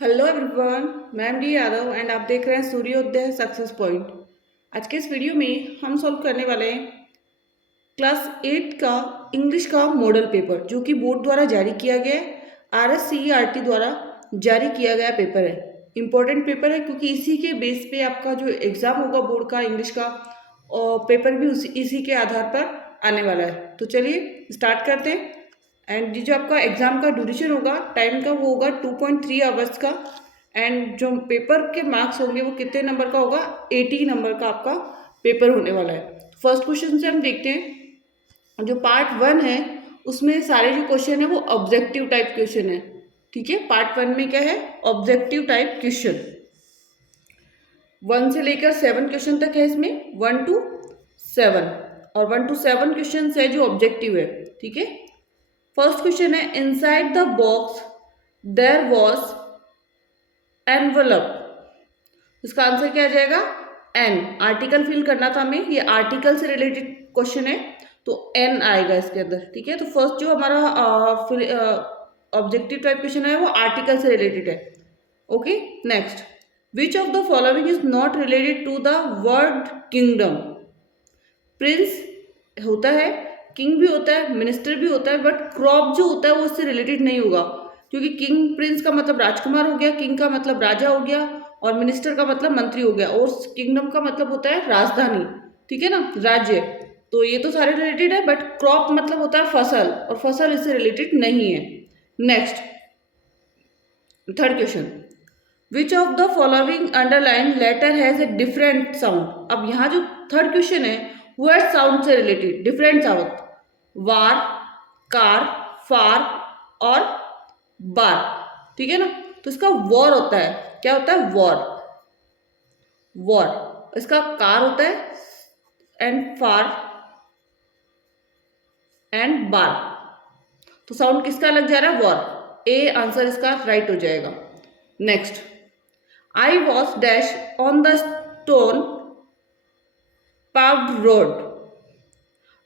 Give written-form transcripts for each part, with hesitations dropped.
Hello everyone, मैं M D Yadav and आप देख रहे हैं सूर्योदय सक्सेस पॉइंट। आज के इस वीडियो में हम सॉल्व करने वाले हैं क्लास 8 का इंग्लिश का मॉडल पेपर, जो कि बोर्ड द्वारा जारी किया गया है। RSCERT द्वारा जारी किया गया पेपर है। इम्पोर्टेंट पेपर है क्योंकि इसी के बेस पे आपका जो एग्ज़ाम होगा बोर्ड का इंग्लिश का, और पेपर भी इसी के आधार पर आने वाला है। तो चलिए स्टार्ट करते हैं। एंड ये जो आपका एग्ज़ाम का ड्यूरेशन होगा टाइम का, वो होगा 2.3 आवर्स का। एंड जो पेपर के मार्क्स होंगे वो कितने नंबर का होगा, 80 नंबर का आपका पेपर होने वाला है। फर्स्ट क्वेश्चन से हम देखते हैं। जो पार्ट 1 है उसमें सारे जो क्वेश्चन है वो ऑब्जेक्टिव टाइप क्वेश्चन है। ठीक है, पार्ट 1 में क्या है, ऑब्जेक्टिव टाइप क्वेश्चन। 1 से लेकर 7 क्वेश्चन तक है इसमें, 1 to 7, और 1 to 7 क्वेश्चन है जो ऑब्जेक्टिव है। ठीक है, फर्स्ट क्वेश्चन है, inside the box there was envelope. इसका आंसर क्या आ जाएगा, एन। आर्टिकल फिल करना था हमें, ये आर्टिकल से रिलेटेड क्वेश्चन है तो एन आएगा इसके अंदर। ठीक है, तो फर्स्ट जो हमारा ऑब्जेक्टिव टाइप क्वेश्चन है वो आर्टिकल से रिलेटेड है। Okay, next, which of the following is not related to the word kingdom. Prince होता है, किंग भी होता है, मिनिस्टर भी होता है, बट क्रॉप जो होता है वो उससे रिलेटेड नहीं होगा, क्योंकि किंग प्रिंस का मतलब राजकुमार हो गया, किंग का मतलब राजा हो गया, और मिनिस्टर का मतलब मंत्री हो गया, और किंगडम का मतलब होता है राजधानी। ठीक है ना, राज्य। तो ये तो सारे रिलेटेड है, बट क्रॉप मतलब होता है फसल, और फसल इससे रिलेटेड नहीं है। Next, third question, which of the following underline letter has a different sound. अब यहाँ जो थर्ड क्वेश्चन है वो है साउंड से रिलेटेड, डिफरेंट साउंड। वार, कार, फार और बार। ठीक है ना, तो इसका वॉर होता है, क्या होता है, वॉर। वॉर इसका कार होता है, एंड फार एंड बार। तो साउंड किसका अलग जा रहा है, वॉर। ए आंसर इसका राइट हो जाएगा। Next, I was dash on the stone paved road.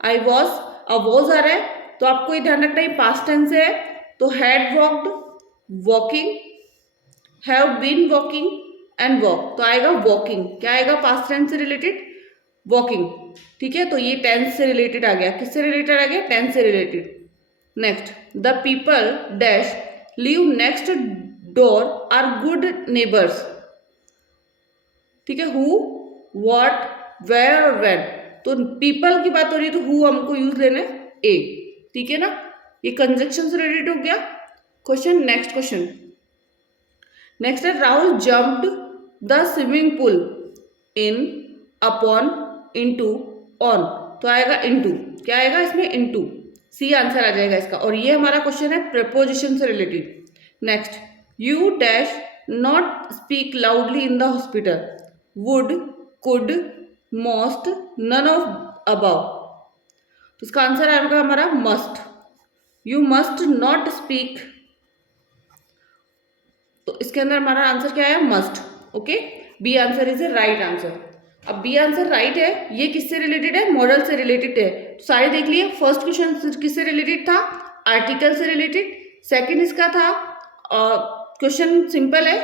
I was, अब was आ रहा है तो आपको ये ध्यान रखना है पास्ट टेंस है, तो had walked, walking, have been walking and walk, तो आएगा walking। क्या आएगा, पास्ट टेंस से रिलेटेड, walking। ठीक है, तो ये टेंस से रिलेटेड आ गया, किससे रिलेटेड आ गया, टेंस से रिलेटेड। Next, the people dash live next door are good neighbours. ठीक है, हु, व्हाट, वेयर और व्हेन। तो पीपल की बात हो रही है तो हु हमको यूज लेना है, ए। ठीक है ना, ये कंजक्शन से रिलेटेड हो गया क्वेश्चन। नेक्स्ट क्वेश्चन, नेक्स्ट है, Rahul jumped the swimming pool in, upon, into, on, तो आएगा इनटू। क्या आएगा इसमें, इनटू। सी आंसर आ जाएगा इसका, और ये हमारा क्वेश्चन है प्रेपोजिशन से रिलेटेड। Next, you dash not speak loudly in the hospital. Would, could, most, none of above. तो इसका आंसर आएगा हमारा must. You must not speak, तो इसके अंदर हमारा आंसर क्या है, must. Okay, B answer is A right answer. अब बी आंसर राइट है, ये किससे रिलेटेड है, मॉडल से रिलेटेड है। तो सारे देख लिए, फर्स्ट क्वेश्चन किससे रिलेटेड था, आर्टिकल से रिलेटेड। सेकंड इसका था क्वेश्चन सिंपल है,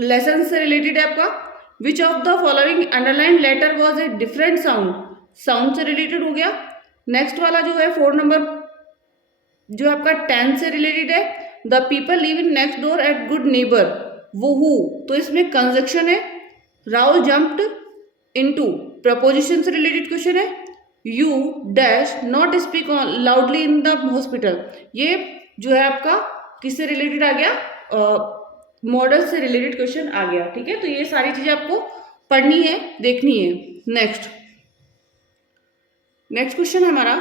लेसन से रिलेटेड है आपका। Which of the following underline letter was a different sound, sound से रिलेटेड हो गया। नेक्स्ट वाला जो है 4 नंबर जो आपका 10 से रिलेटेड है, the people live in next door eight good neighbour, वो हु, तो इसमें कंजक्शन है। राहुल जम्प्ड इनटू, प्रपोजिशन से रिलेटेड क्वेश्चन है। You dash not speak loudly in the hospital, ये जो है आपका किससे रिलेटेड आ गया, मॉडल से रिलेटेड क्वेश्चन आ गया। ठीक है, तो ये सारी चीजें आपको पढ़नी है, देखनी है। नेक्स्ट, नेक्स्ट क्वेश्चन है हमारा,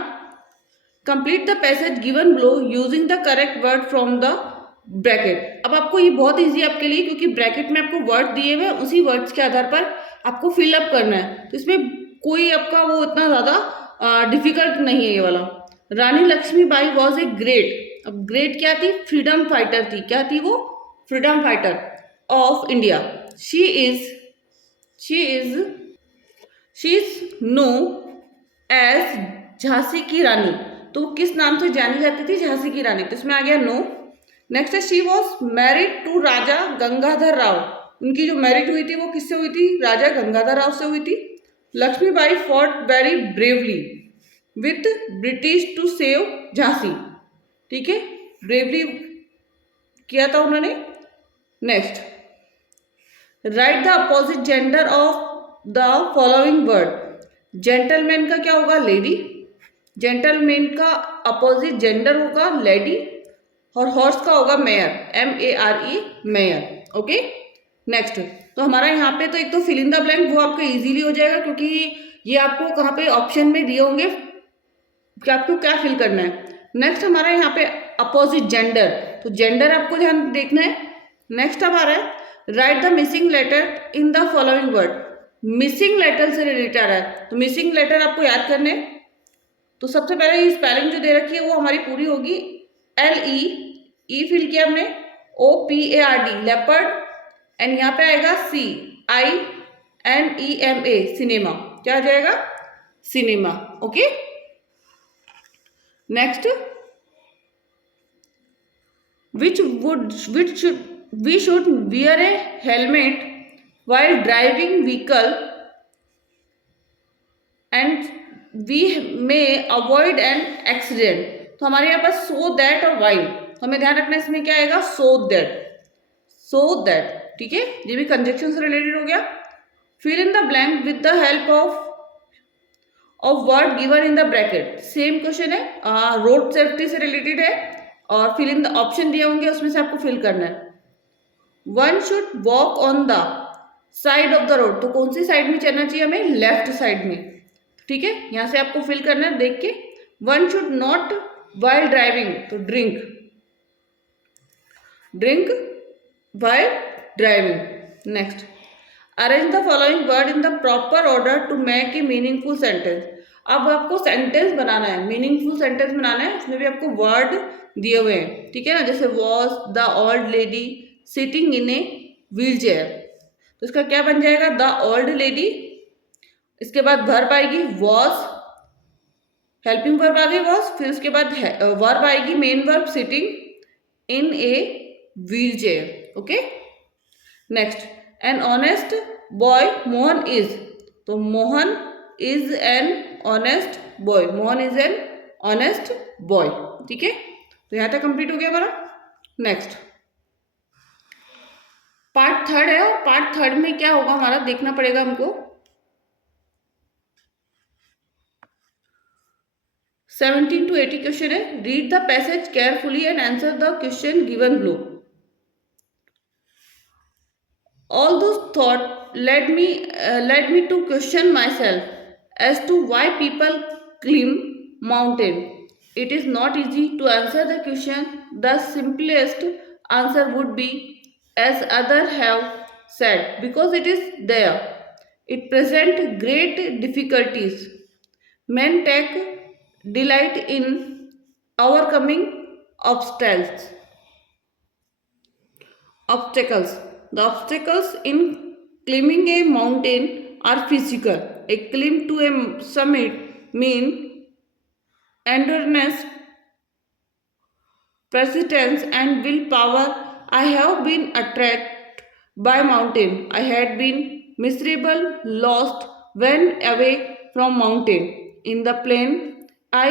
complete the passage given below using the correct word from the bracket. अब आपको ये बहुत इजी है आपके लिए, क्योंकि ब्रैकेट में आपको वर्ड दिए हुए, उसी वर्ड्स के आधार पर आपको फिलअप करना है। तो इसमें कोई आपका वो इतना ज्यादा डिफिकल्ट नहीं है ये वाला। Rani Lakshmibai was a great, अब ग्रेट क्या थी, फ्रीडम फाइटर थी। क्या थी वो, freedom fighter of India. She is she is she is known as Jhansi की रानी, तो किस नाम से जानी जाती थी, झांसी की रानी। तो इसमें आ गया नो। नेक्स्ट है शी वॉज मैरिड टू राजा गंगाधर राव। उनकी जो मैरिड हुई थी वो किससे हुई थी? राजा गंगाधर राव से हुई थी। Lakshmibai fought very bravely with British to save Jhansi. ठीक है, ब्रेवली किया था उन्होंने। Next, write the opposite gender of the following word. Gentleman का क्या होगा? लेडी। जेंटलमैन का अपोजिट जेंडर होगा लेडी, और हॉर्स का होगा mare, MARE, mare. Okay, next, तो हमारा यहाँ पे तो एक तो फिल इन द ब्लैंक वो आपको इजीली हो जाएगा, क्योंकि ये आपको कहाँ पे ऑप्शन में दिए होंगे कि आपको क्या फिल करना है। नेक्स्ट हमारा यहाँ पे अपोजिट जेंडर, तो जेंडर आपको ध्यान देखना है। नेक्स्ट हमारा है write the missing letter in the following word. Missing letter से रिलेटेड है, तो मिसिंग लेटर आपको याद करने हैं। तो सबसे पहले ये स्पेलिंग जो दे रखी है वो हमारी पूरी होगी LE, ई फिल किया हमने, OPARD लेपर्ड, एंड यहाँ पे आएगा CINEMA सिनेमा। क्या आ जाएगा? Cinema. Okay, next, which should we should wear a helmet while driving vehicle and we may avoid an accident। तो हमारे यहाँ पास so that और while, तो हमें ध्यान रखना है इसमें क्या आएगा? so that। ठीक है, ये भी कंजक्शन से रिलेटेड हो गया। Fill in the blank with the help of word given in the bracket. Same question है, रोड सेफ्टी से रिलेटेड है, और फिल इन द ऑप्शन दिए होंगे उसमें से आपको फिल करना है। One should walk on the side of the road, तो कौन सी साइड में चलना चाहिए हमें? लेफ्ट साइड में। ठीक है, यहां से आपको फिल करना है देख के। One should not while driving, तो drink while driving. Next, arrange the following word in the proper order to make a meaningful sentence. अब आपको सेंटेंस बनाना है, मीनिंगफुल सेंटेंस बनाना है, उसमें भी आपको वर्ड दिए हुए हैं। ठीक है ना, जैसे was the old lady sitting in a wheel chair, तो इसका क्या बन जाएगा? द ओल्ड लेडी, इसके बाद वर्ब आएगी वॉज, हेल्पिंग वर्ब आ गई वॉज, फिर उसके बाद वर्ब आएगी main verb sitting in a wheelchair. Okay, next, an honest boy Mohan is, तो Mohan is an honest boy, Mohan is an honest boy. ठीक है, तो यहां तक कंप्लीट हो गया हमारा। नेक्स्ट, पार्ट थर्ड है, और पार्ट थर्ड में क्या होगा हमारा देखना पड़ेगा हमको। 17 to 80 क्वेश्चन है। Read the passage carefully and answer the question given below. All those thought led me to question myself as to why people climb mountain. It is not easy to answer the question. The simplest answer would be as others have said, because it is there. It presents great difficulties. Men take delight in overcoming obstacles. The obstacles in climbing a mountain are physical. A climb to a summit mean endurance, persistence, and willpower. I have been attracted by mountain. I had been miserable, lost when away from mountain. In the plain, I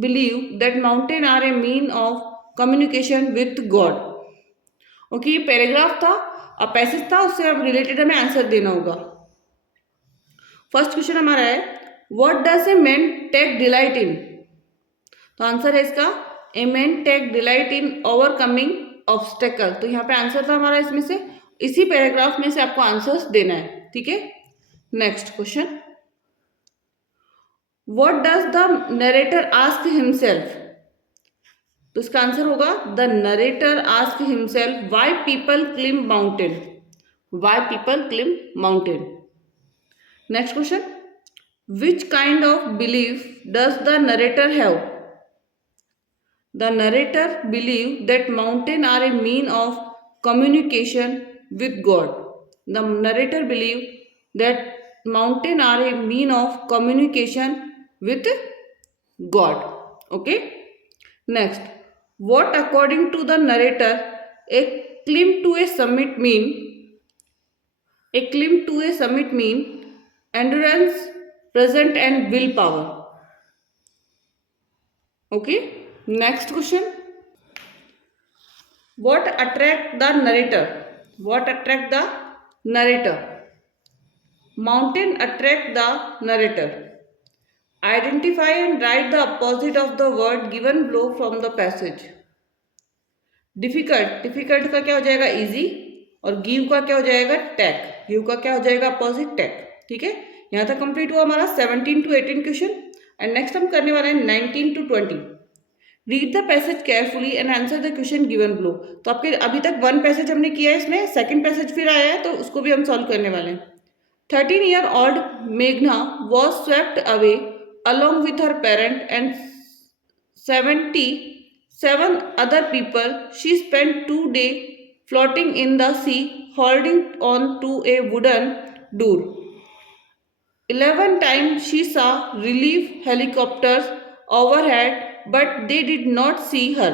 believe that mountain are a mean of communication with God. Okay, ये paragraph था और passage था, उससे अब related हमें answer देना होगा। First question हमारा है what does a man take delight in, तो आंसर है इसका a man take delight in overcoming obstacle. तो यहाँ पे आंसर था हमारा इसमें से, इसी पैराग्राफ में से आपको आंसर्स देना है। ठीक है, next question, what does the narrator ask himself, तो इसका आंसर होगा the narrator ask himself why people climb mountain, why people climb mountain. Next question, which kind of belief does the narrator have, the narrator believe that mountain are a mean of communication with God, the narrator believe that mountain are a mean of communication with God. Okay, next, What according to the narrator a climb to a summit mean? A climb to a summit mean endurance, present and willpower. Okay, next question. What attract the narrator? What attract the narrator? Mountain attract the narrator. Identify and write the opposite of the word given below from the passage. Difficult, difficult का क्या हो जाएगा easy, और give का क्या हो जाएगा take, give का क्या हो जाएगा अपोजिट टेक. ठीक है, यहाँ तक कंप्लीट हुआ हमारा 17 to 18 क्वेश्चन. एंड नेक्स्ट हम करने वाले हैं 19 to 20. Read the passage carefully and answer the question given below. तो आपके अभी तक वन पैसेज हमने किया है, इसमें सेकंड पैसेज फिर आया है तो उसको भी हम सॉल्व करने वाले हैं. 13-year-old Meghna was swept away along with her parent and 77 other people. She spent 2 days floating in the sea, holding on to a wooden door. 11 times she saw relief helicopters overhead, but they did not see her.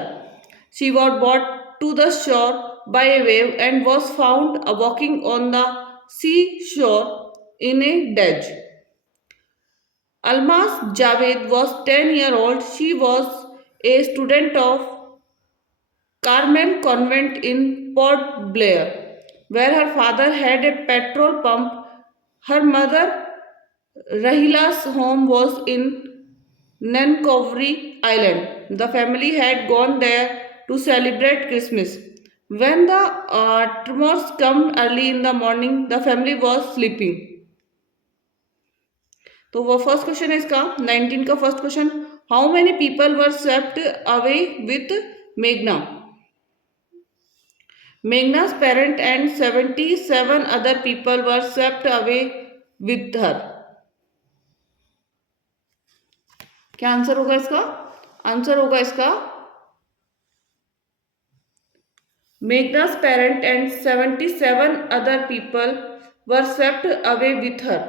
She was brought to the shore by a wave and was found walking on the seashore in a dodge. Almas Javed was 10-year-old. She was a student of Carmel Convent in Port Blair, where her father had a petrol pump. Her mother Rahila's home was in Nankovri Island. The family had gone there to celebrate Christmas. When the tremors came early in the morning, the family was sleeping. तो वो first question है इसका 19 का first question. How many people were swept away with मेघना? Meghna's parent and 77 other people were swept away with her. क्या answer होगा इसका? Answer होगा इसका Meghna's parent and 77 other people were swept away with her.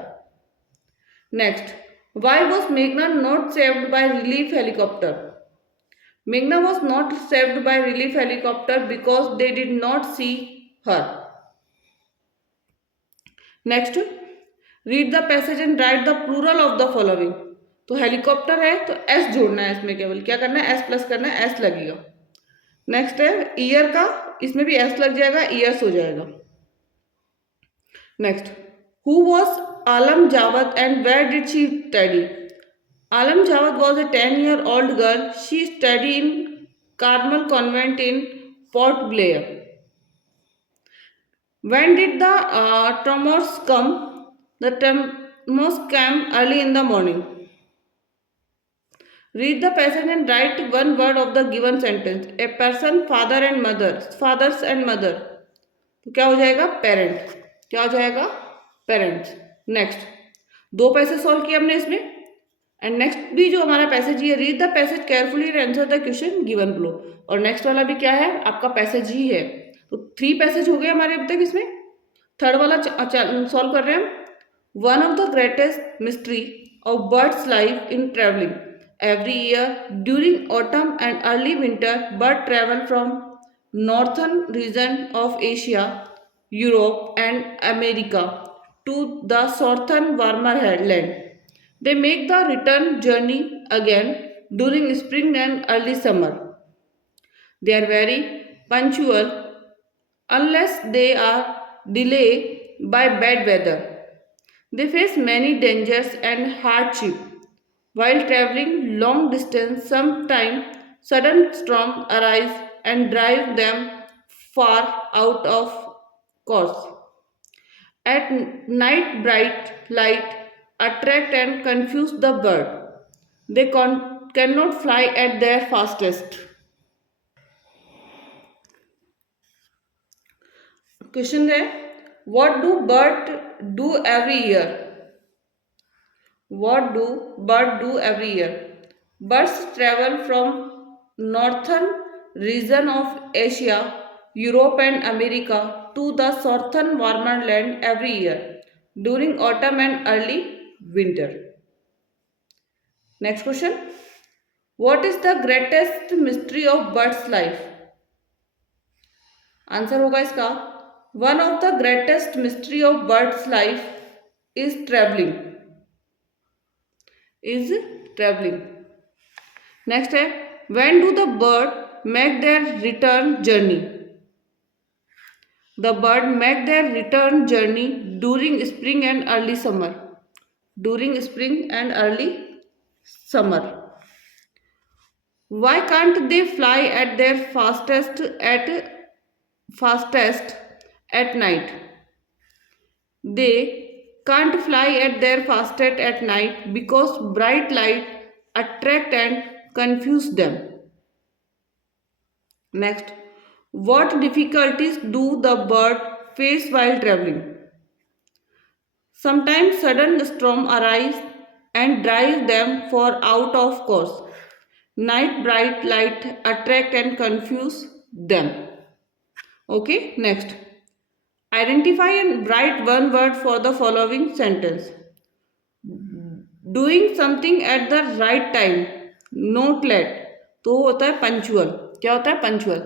Next, why was Meghna not saved by relief helicopter? Meghna was not saved by relief helicopter because they did not see her. Next, read the passage and write the plural of the following. तो helicopter है तो S जोड़ना है इसमें, केवल क्या करना है एस प्लस करना है, एस लगेगा. नेक्स्ट है ईयर का, इसमें भी एस लग जाएगा, ईयर्स हो जाएगा. Next, who was Alam Jawad and where did she study? Alam Jawad was a 10-year-old girl. She studied in Carmel Convent in Port Blair. When did the tremors come? The tremors came early in the morning. Read the passage and write one word of the given sentence. A person, father and mother. Fathers and mother. तो क्या हो जाएगा parent. क्या हो जाएगा parents. Next, दो passage solve किए हमने इसमें. एंड नेक्स्ट भी जो हमारा पैसेज ही है, read the passage carefully and answer the question given below. और नेक्स्ट वाला भी क्या है आपका पैसेज ही है. तो 3 पैसेज हो गए हमारे अब तक इसमें. थर्ड वाला सॉल्व कर रहे हैं हम. One of the greatest mystery of birds life in travelling. Every year during autumn and early winter bird travel from northern region of Asia, Europe and America to the southern warmer land. They make the return journey again during spring and early summer. They are very punctual unless they are delayed by bad weather. They face many dangers and hardship while traveling long distance. Sometimes sudden storms arise and drive them far out of course. At night, bright light attract and confuse the bird. They cannot fly at their fastest. Question है, what do bird do every year? What do bird do every year? Birds travel from northern region of Asia, Europe and America to the southern warmer land every year during autumn and early winter. Next question. What is the greatest mystery of birds life? Answer होगा इसका, one of the greatest mystery of birds life is travelling, is travelling. Next है, when do the bird make their return journey? The bird make their return journey during spring and early summer, during spring and early summer. Why can't they fly at their fastest at night? They can't fly at their fastest at night because bright light attract and confuse them. Next, what difficulties do the bird face while traveling? Sometimes sudden storm arise and drive them for out of course. Night bright light attract and confuse them. Okay, next. Identify and write one word for the following sentence. Doing something at the right time, not late. तो होता है punctual. क्या होता है? Punctual.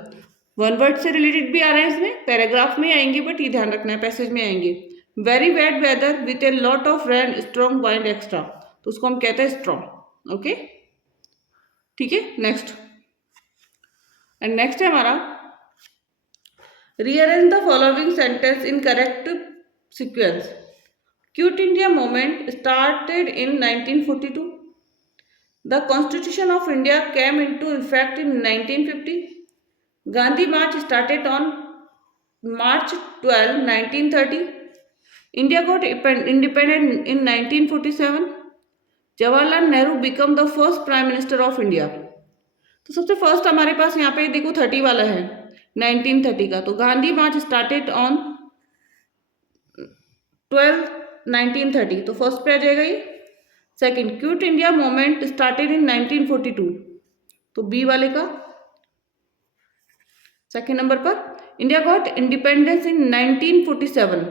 One word से related भी आ रहा है इसमें, पैराग्राफ में आएंगे, बट ये ध्यान रखना है पैसेज में आएंगे। Very bad weather with a lot of rain, strong wind extra, तो उसको हम कहते हैं स्ट्रॉन्ग। ओके, ठीक है। नेक्स्ट, एंड नेक्स्ट है हमारा, rearrange the following sentence in correct sequence. Quit India movement started in 1942। The constitution of India came into effect in 1950। Gandhi March started on March 12, 1930. India got independent in 1947. Jawaharlal Nehru become the first prime minister of India. तो सबसे first हमारे पास यहाँ पे देखो 30 वाला है, 1930 का। तो गांधी मार्च स्टार्टेड ऑन 12 1930, तो फर्स्ट पे आ जाएगा ये। Second, quit India movement started in 1942, तो बी वाले का सेकंड नंबर पर। इंडिया गॉट इंडिपेंडेंस इन 1947,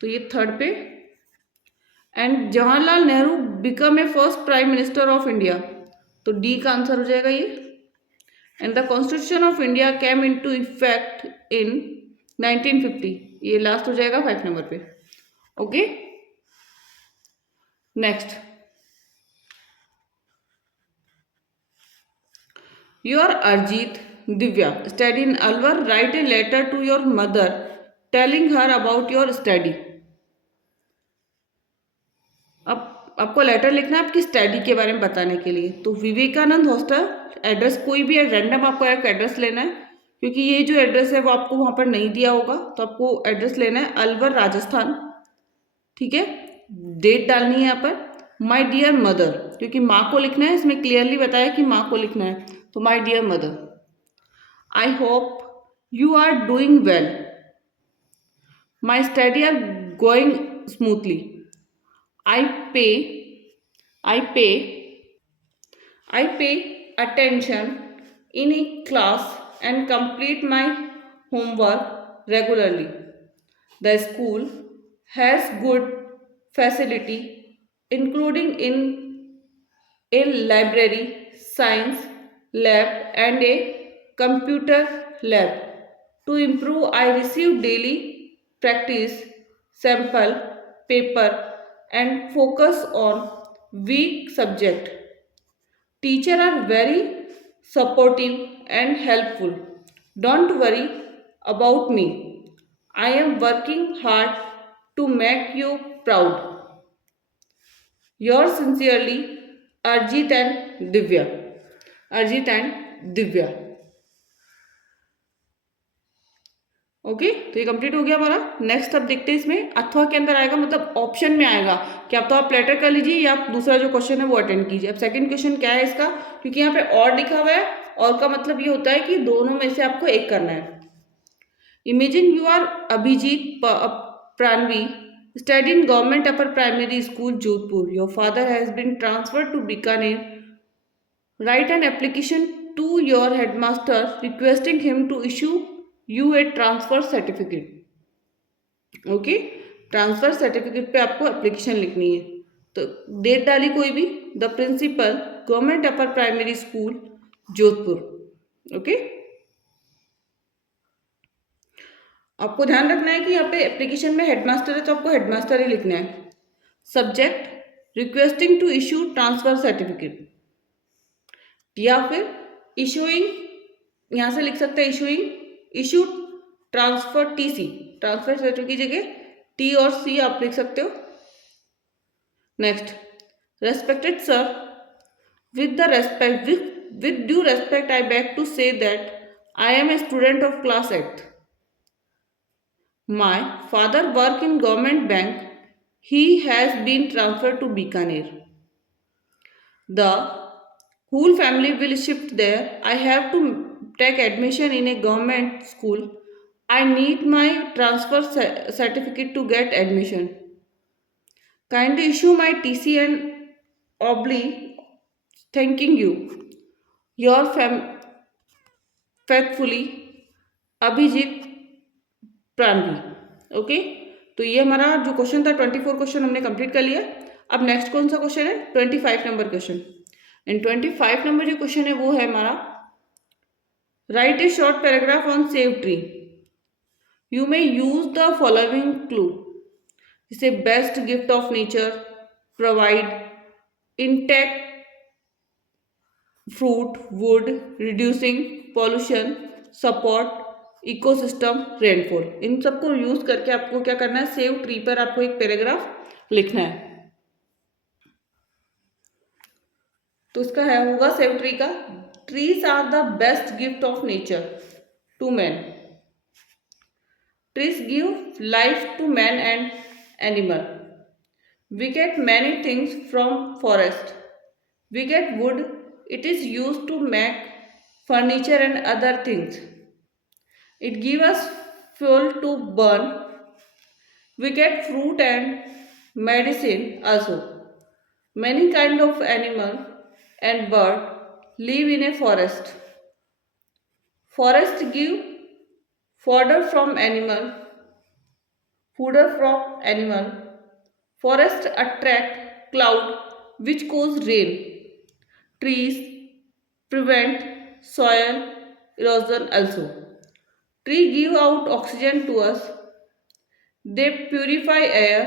तो ये थर्ड पे। And Jawaharlal Nehru become a first prime minister of India, तो डी का आंसर हो जाएगा ये। And the constitution of India came into effect in 1950, ये लास्ट हो जाएगा 5 नंबर पे। Okay, next, your Arijit Divya study in Alwar, right A letter to your mother telling her about your study. अब आपको लेटर लिखना है आपकी स्टडी के बारे में बताने के लिए। तो विवेकानंद हॉस्टल, एड्रेस कोई भी रैंडम आपको एक एड्रेस लेना है, क्योंकि ये जो एड्रेस है वो आपको वहाँ पर नहीं दिया होगा, तो आपको एड्रेस लेना है अलवर राजस्थान, ठीक है। डेट डालनी है यहाँ पर, माई डियर मदर, क्योंकि माँ को लिखना है, इसमें क्लियरली बताया कि माँ को लिखना है, तो my dear mother. I hope you are doing well, my study are going smoothly, I pay attention in a class and complete my homework regularly. The school has good facility, including in a library, science lab and a computer lab. To improve, I receive daily practice, sample paper and focus on weak subject. Teachers are very supportive and helpful. Don't worry about me. I am working hard to make you proud. Yours sincerely, Arjit and Divya. Arjit and Divya. Okay, तो ये complete हो गया हमारा। Next अब देखते हैं, इसमें अथवा के अंदर आएगा, मतलब ऑप्शन में आएगा कि आप तो आप लेटर कर लीजिए या आप दूसरा जो क्वेश्चन है वो अटेंड कीजिए। अब सेकंड क्वेश्चन क्या है इसका, क्योंकि यहाँ पे और लिखा हुआ है, और का मतलब ये होता है कि दोनों में से आपको एक करना है। Imagine you are Abhijeet Pranvi study in government upper primary school Jodhpur. Your father has been transferred to Bikaner. Write an application to your headmaster requesting him to issue you a transfer certificate. Okay, transfer certificate पे आपको application लिखनी है। तो date डाली कोई भी, the principal government upper primary school Jodhpur. Okay, आपको ध्यान रखना है कि यहाँ पे एप्लीकेशन में हेडमास्टर है तो आपको हेडमास्टर ही लिखना है। Subject requesting to issue transfer certificate, या फिर इशूइंग, यहाँ से लिख सकते हैं issuing, issue transfer TC, transfer certificate की जगह टी और सी आप लिख सकते हो। Next, respected sir, with the respect with due respect I beg to say that I am a student of class 8th. My father work in government bank. He has been transferred to Bikaner. The whole family will shift there. I have to take admission in a government school. I need my transfer certificate to get admission. Kindly issue my TC and obli. Thanking you. Your faithfully Abhijeet Pranvi. Okay, तो ये हमारा जो question था 24 question हमने complete कर लिया। अब next कौन सा क्वेश्चन है? 25 नंबर क्वेश्चन। एंड 25 नंबर जो क्वेश्चन है वो है हमारा, write a short paragraph on save tree. You may use the following clue, जैसे best gift of nature, provide, intact fruit, wood, reducing pollution, support ecosystem, rainfall. इन सबको use करके आपको क्या करना है, सेव ट्री पर आपको एक पैराग्राफ लिखना है। तो इसका है होगा सेव ट्री का, trees are the best gift of nature to man. Trees give life to man and animal. We get many things from forest. We get wood, it is used to make furniture and other things. It gives us fuel to burn. We get fruit and medicine also. Many kind of animal and bird live in a forest. Forest give fodder from animal. Forest attract cloud which cause rain. Trees prevent soil erosion also. Trees give out oxygen to us. They purify air.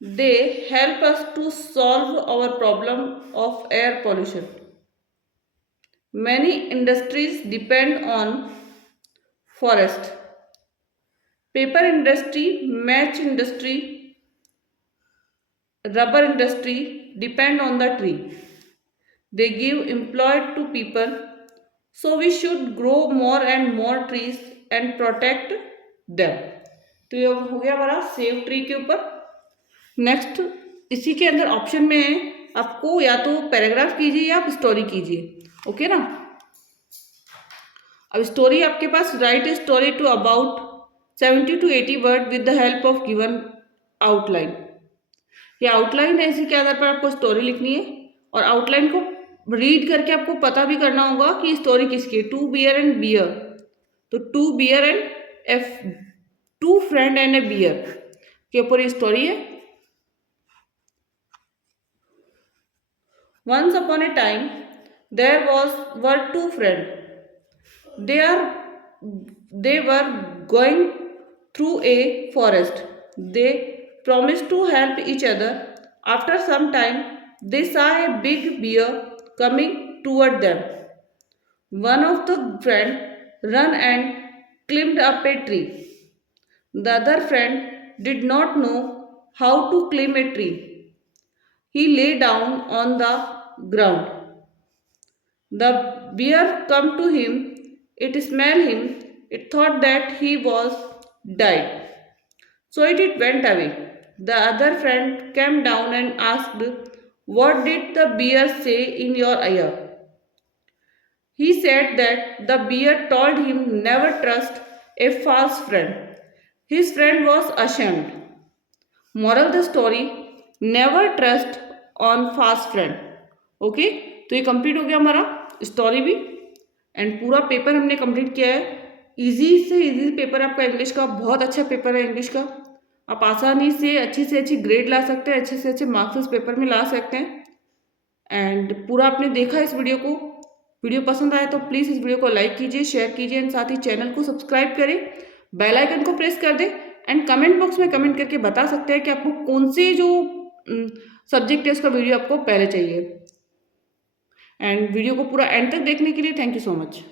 They help us to solve our problem of air pollution. Many industries depend on forest. Paper industry, match industry, rubber industry depend on the tree. They give employment to people, so we should grow more and more trees and protect them. तो ये हो गया हमारा save tree के ऊपर। Next, इसी के अंदर ऑप्शन में है आपको या तो पैराग्राफ कीजिए या आप स्टोरी कीजिए। ओके ना, अब स्टोरी आपके पास, write a story to about 70 to 80 word with the help of given outline. ये आउटलाइन है, इसी के आधार पर आपको स्टोरी लिखनी है और आउटलाइन को रीड करके आपको पता भी करना होगा कि स्टोरी किसकी है। टू बियर एंड बियर, तो two bear and two friend and a bear के ऊपर ये स्टोरी है। Once upon a time there were two friend. they were going through a forest. They promised to help each other. After some time they saw a big bear coming toward them. One of the friend ran and climbed up a tree. The other friend did not know how to climb a tree. He lay down on the ground. The bear come to him. It smelled him. It thought that he was died. So it went away. The other friend came down and asked, "What did the bear say in your ear?" He said that the bear told him never trust a false friend. His friend was ashamed. Moral the story, never trust on false friend. Okay, तो ये complete हो गया हमारा story भी and पूरा paper हमने complete किया है। इजी से इजी पेपर आपका इंग्लिश का, बहुत अच्छा पेपर है इंग्लिश का। आप आसानी से अच्छी ग्रेड ला सकते हैं, अच्छे से अच्छे मार्क्स इस पेपर में ला सकते हैं। एंड पूरा आपने देखा इस वीडियो को, वीडियो पसंद आया तो प्लीज़ इस वीडियो को लाइक कीजिए, शेयर कीजिए एंड साथ ही चैनल को सब्सक्राइब करें, बेल आइकन को प्रेस कर दें एंड कमेंट बॉक्स में कमेंट करके बता सकते हैं कि आपको कौन सी जो सब्जेक्ट है उसका वीडियो आपको पहले चाहिए। एंड वीडियो को पूरा एंड तक देखने के लिए थैंक यू सो मच।